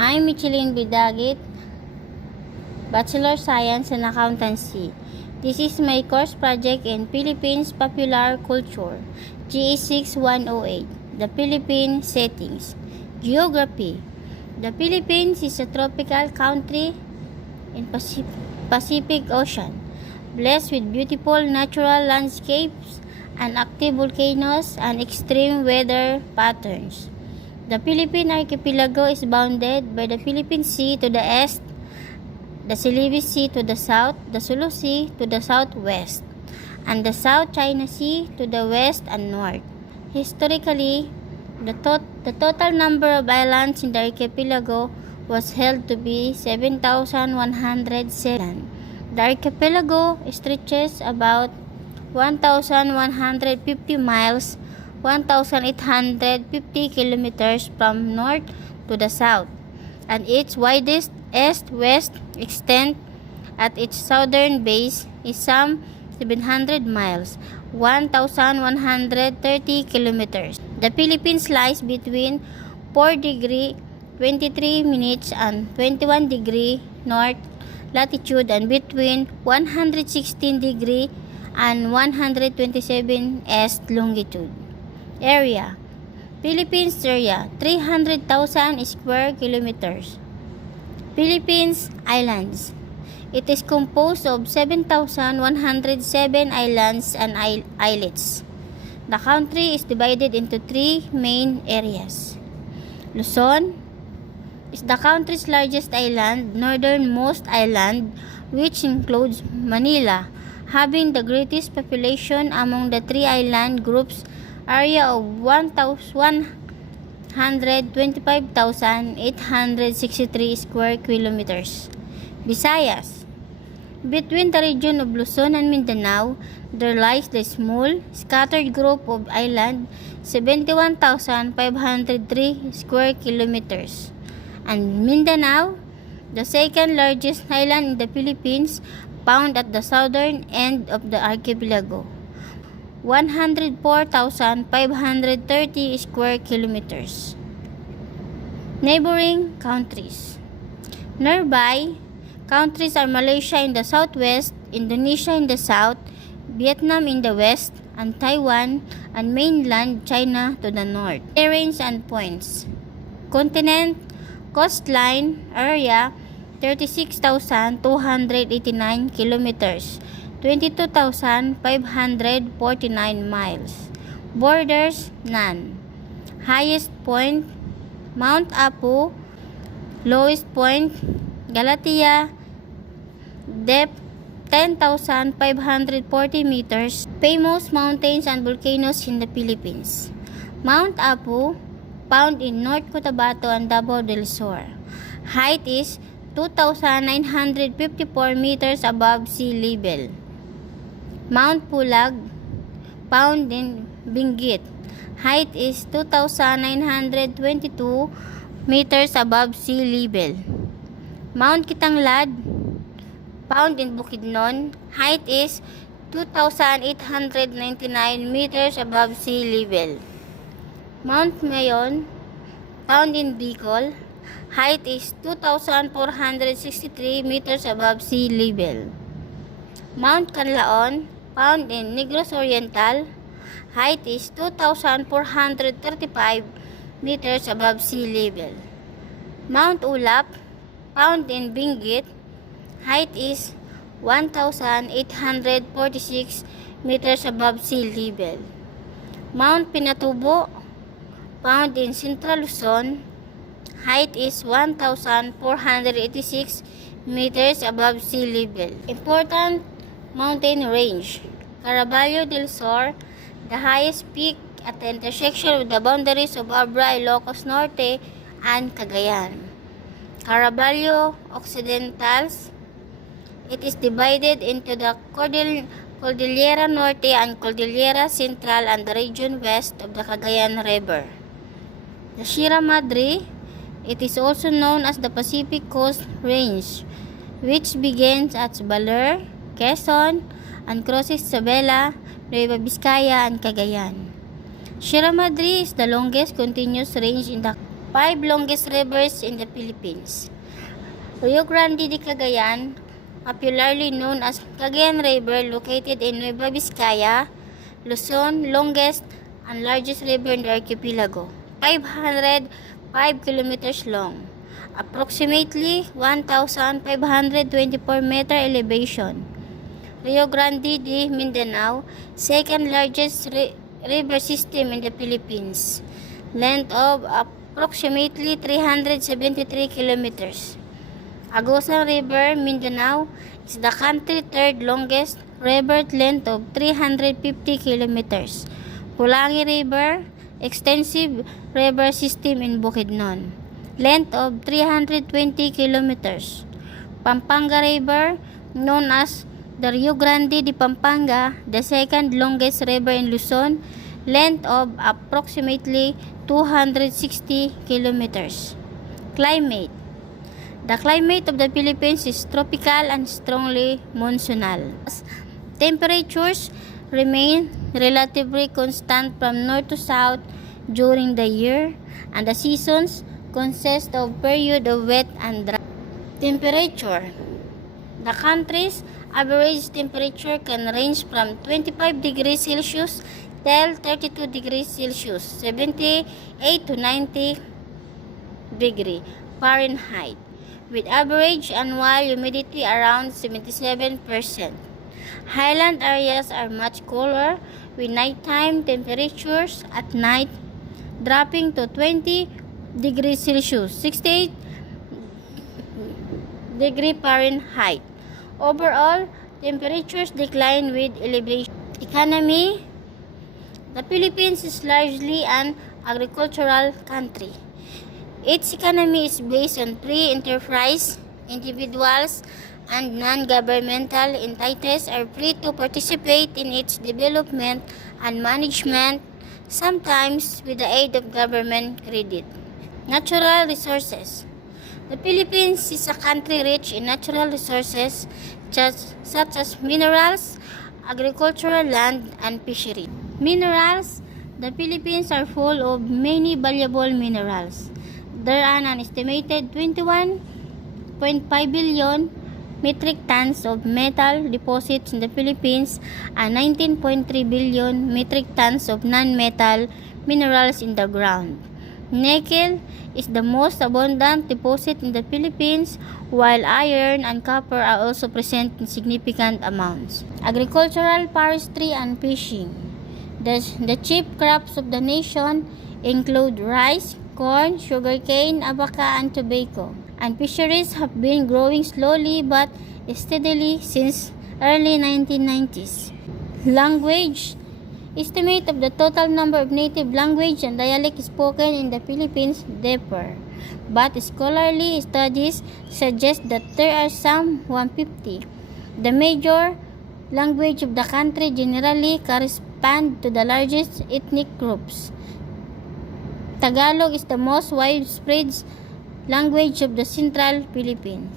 I'm Michelin Bidagit, Bachelor Science in Accountancy. This is my course project in Philippines Popular Culture, GE 6108, the Philippine Settings. Geography. The Philippines is a tropical country in Pacific Ocean, blessed with beautiful natural landscapes and active volcanoes and extreme weather patterns. The Philippine archipelago is bounded by the Philippine Sea to the east, the Celebes Sea to the south, the Sulu Sea to the southwest, and the South China Sea to the west and north. Historically, the total number of islands in the archipelago was held to be 7,107. The archipelago stretches about 1,150 miles, 1,850 kilometers from north to the south, and its widest east-west extent at its southern base is some 700 miles, 1,130 kilometers. The Philippines lies between 4 degree 23 minutes and 21 degree north latitude and between 116 degree and 127 east longitude. Area. Philippines area 300,000 square kilometers. Philippines Islands. It is composed of 7,107 islands and islets. The country is divided into three main areas. Luzon is the country's largest island, northernmost island, which includes Manila, having the greatest population among the three island groups, area of 125,863 square kilometers. Visayas. Between the region of Luzon and Mindanao, there lies the small, scattered group of island, 71,503 square kilometers. And Mindanao, the second largest island in the Philippines, found at the southern end of the archipelago, 104,530 square kilometers. Neighboring countries. Nearby countries are Malaysia in the southwest, Indonesia in the south, Vietnam in the west, and Taiwan and mainland China to the north. Terrains and points. Continent, coastline area 36,289 kilometers, 22,549 miles. Borders, none. Highest point, Mount Apu. Lowest point, Galatia. Depth, 10,540 meters. Famous mountains and volcanoes in the Philippines. Mount Apu, found in North Cotabato and Davao del Sur. Height is 2,954 meters above sea level. Mount Pulag, found in Benguet. Height is 2,922 meters above sea level. Mount Kitanglad, found in Bukidnon. Height is 2,899 meters above sea level. Mount Mayon, found in Bicol. Height is 2,463 meters above sea level. Mount Canlaon, found in Negros Oriental. Height is 2,435 meters above sea level. Mount Ulap, found in Benguet. Height is 1,846 meters above sea level. Mount Pinatubo, found in Central Luzon. Height is 1,486 meters above sea level. Important mountain range. Caraballo del Sur, the highest peak at the intersection of the boundaries of Abra, Ilocos Norte, and Cagayan. Caraballo Occidentals. It is divided into the Cordillera Norte and Cordillera Central and the region west of the Cagayan River. The Sierra Madre, it is also known as the Pacific Coast Range, which begins at Baler, Quezon, and crosses Isabela, Nueva Vizcaya, and Cagayan. Sierra Madre is the longest continuous range in the 5 longest rivers in the Philippines. Rio Grande de Cagayan, popularly known as Cagayan River, located in Nueva Vizcaya, Luzon, longest and largest river in the archipelago, 505 kilometers long, approximately 1,524 meter elevation. Rio Grande de Mindanao, second largest river system in the Philippines, length of approximately 373 kilometers. Agusan River, Mindanao, is the country's third longest river, length of 350 kilometers. Pulangi River, extensive river system in Bukidnon, length of 320 kilometers. Pampanga River, known as the Rio Grande de Pampanga, the second longest river in Luzon, length of approximately 260 kilometers. Climate. The climate of the Philippines is tropical and strongly monsoonal. Temperatures remain relatively constant from north to south during the year, and the seasons consist of period of wet and dry. Temperature. The country's average temperature can range from 25 degrees Celsius till 32 degrees Celsius, 78 to 90 degree Fahrenheit, with average annual humidity around 77%. Highland areas are much cooler, with nighttime temperatures at night dropping to 20 degrees Celsius, 68 degree Fahrenheit. Overall, temperatures decline with elevation. Economy. The Philippines is largely an agricultural country. Its economy is based on free enterprise. Individuals and non-governmental entities are free to participate in its development and management, sometimes with the aid of government credit. Natural resources. The Philippines is a country rich in natural resources such as minerals, agricultural land, and fishery. Minerals. The Philippines are full of many valuable minerals. There are an estimated 21.5 billion metric tons of metal deposits in the Philippines and 19.3 billion metric tons of non-metal minerals in the ground. Nickel is the most abundant deposit in the Philippines, while iron and copper are also present in significant amounts. Agricultural, forestry, and fishing. The chief crops of the nation include rice, corn, sugarcane, abaca, and tobacco. And fisheries have been growing slowly but steadily since early 1990s. Language. Estimate of the total number of native language and dialect spoken in the Philippines differ, but scholarly studies suggest that there are some 150. The major language of the country generally correspond to the largest ethnic groups. Tagalog is the most widespread language of the Central Philippines.